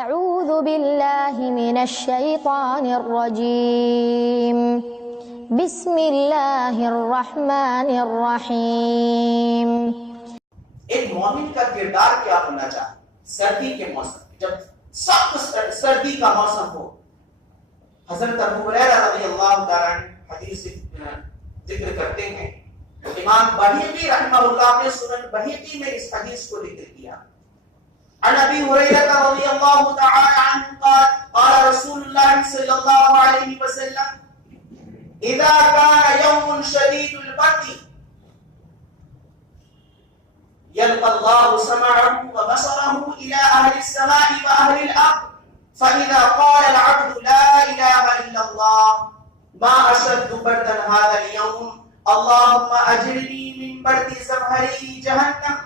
أعوذ بالله من الشيطان الرجيم بسم الله الرحمن الرحیم۔ ایک مومن کا کردار کیا ہونا چاہیے؟ سردی کے موسم، جب سخت سردی کا موسم ہو، حضرت ابو ہریرہ رضی اللہ تعالیٰ عنہ حدیث ذکر کرتے ہیں، امام بہیقی رحمہ اللہ نے سنن بہیقی میں اس حدیث کو ذکر کیا۔ عن ابی ہریرہ رضی اللہ تعالی عنہ قال قال رسول اللہ صلی اللہ علیہ وسلم اذا كان يوم شديد البرد يلقى الله سمعه وبصره الى اهل السماء واهل الارض فاذا قال العبد لا اله الا الله ما اشد بردا هذا اليوم اللهم اجرني من برد زمهري جهنم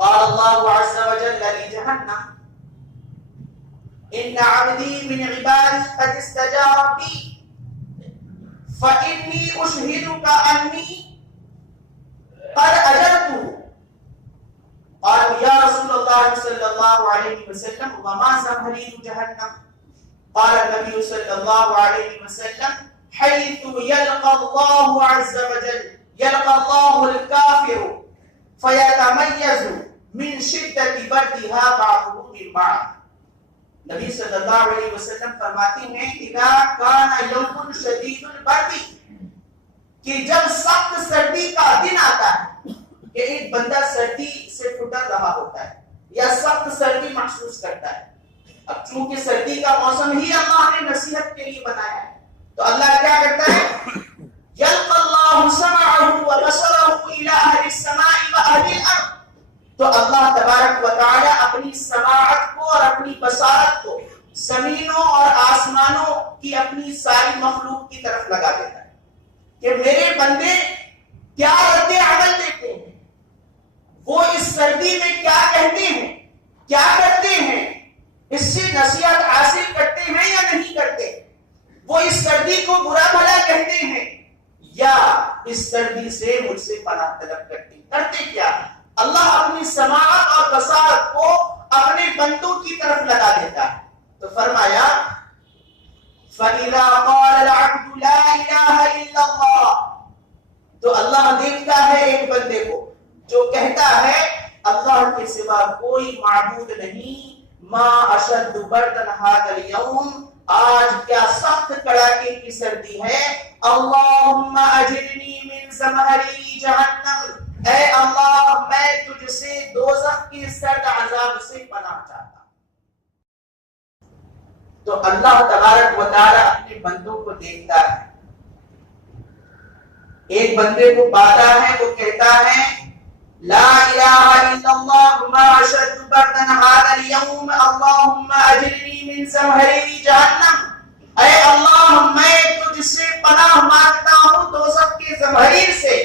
قال الله عز وجل لجهنم إن عبدي من عبادي قد استجار بي فإني أشهدك أني قد أجرته قالوا يا رسول الله صلى الله عليه وسلم وما زمهرير جهنم قال النبي صلى الله عليه وسلم حيث يلقى الله عز وجل يلقى الله الكافر فيتميز من شدة بردها بعضه من بعض۔ نبی صلی اللہ علیہ وسلم فرماتے ہیں اذا كان يوم شدید البرد، کہ جب سخت سردی کا دن آتا ہے، کہ ایک بندہ سردی سے ٹھٹر رہا ہوتا ہے یا سخت سردی محسوس کرتا ہے۔ اب چونکہ سردی کا موسم ہی اللہ نے نصیحت کے لیے بنایا ہے، تو اللہ کیا کرتا ہے؟ يلقى الله سمعه وبصره الى اهل السماء واهل الارض، تو اللہ تبارک و تعالی اپنی سماعت کو اور اپنی بصارت کو زمینوں اور آسمانوں کی اپنی ساری مخلوق کی طرف لگا دیتا ہے کہ میرے بندے کیا رد عمل دیتے ہیں، وہ اس سردی میں کیا کہتے ہیں، کیا کرتے ہیں، اس سے نصیحت حاصل کرتے ہیں یا نہیں کرتے، وہ اس سردی کو برا بھلا کہتے ہیں یا اس سردی سے مجھ سے پناہ طلب کرتے کیا ہے۔ اللہ اپنی سماعت اور بصارت کو اپنے بندوں کی طرف لگا دیتا ہے۔ تو فرمایا فَإِذَا قَالَ الْعَبْدُ لَا إِلَهَ إِلَّا اللَّهُ، تو اللہ دیکھتا ہے ایک بندے کو جو کہتا ہے اللہ کے سوا کوئی معبود نہیں، ما اشد بردن هذا اليوم، آج کیا سخت کڑاکے کی سردی ہے، اللہم اجرنی من زمہری جہنم، اے اللہ میں تجھ سے دوزخ کی سرد عذاب سے پناہ چاہتا ہوں۔ تو اللہ تبارک و تعالی اپنے بندوں کو دیکھتا ہے، ایک بندے کو پاتا ہے، وہ کہتا ہے لا الہ الا اللہ ما اشد بردن هذا اليوم اللہم اجرنی من زمہری جہنم، اے اللہ میں تجھ سے پناہ مانگتا ہوں دوزخ کے زمہریر سے،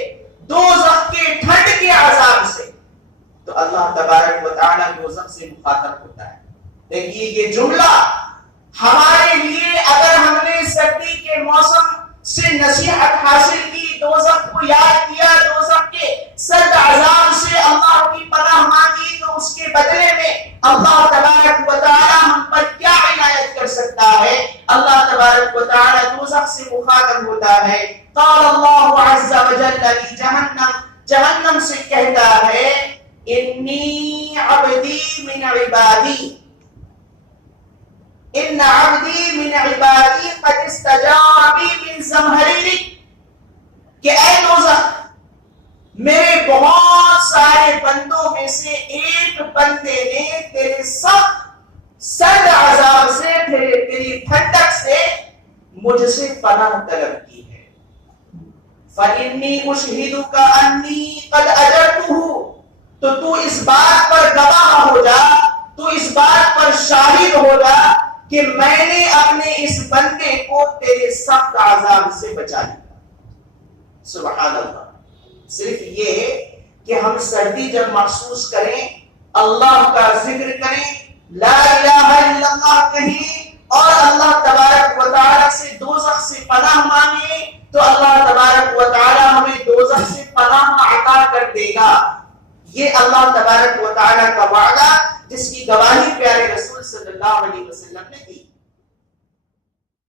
دوزخ کے ٹھنڈ کے عذاب سے۔ تو اللہ تبارک و تعالی دوزخ سے مخاطب ہوتا ہے۔ دیکھیے یہ جملہ ہمارے لیے، اگر ہم نے سردی کے موسم سے نصیحت حاصل کی، دوزخ کو یاد کیا، دوزخ کے سرد عذاب سے اللہ کی پناہ مانگی، تو اس کے بدلے میں اللہ تبارک و تعالی ہم پر کیا عنایت کر سکتا ہے؟ اللہ تبارک و تعالی دوزخ سے مخاطب ہوتا ہے۔ قال اللہ عز وجل لجہنم، جہنم سے کہتا ہے انی عبدی من عبادی، ان عبدی من عبادی قد استجار بی من زمہری، کہ اے دوزخ میرے بہت سارے بندوں میں سے ایک بندے نے تیرے سخت سرد عذاب سے، تیری ٹھنڈک سے مجھ سے پناہ طلب کی ہے۔ فَإِنِّي أُشْهِدُكَ أَنِّي قَدْ أَجَرْتُهُ، تو اس بات پر گواہ ہو جا، تو اس بات پر شاہد ہو جا کہ میں نے اپنے اس بندے کو تیرے سخت عذاب سے بچا لیا۔ سبحان اللہ۔ صرف یہ کہ ہم سردی جب محسوس کریں، اللہ کا ذکر کریں، لا الہ الا اللہ کہیں، اور اللہ تبارک و تعالی سے دوزخ سے پناہ مانگیں، تو اللہ تبارک و تعالی ہمیں دوزخ سے پناہ عطا کر دے گا۔ یہ اللہ تبارک و تعالی کا وعدہ جس گواہی پیارے رسول صلی اللہ علیہ وسلم نے دی.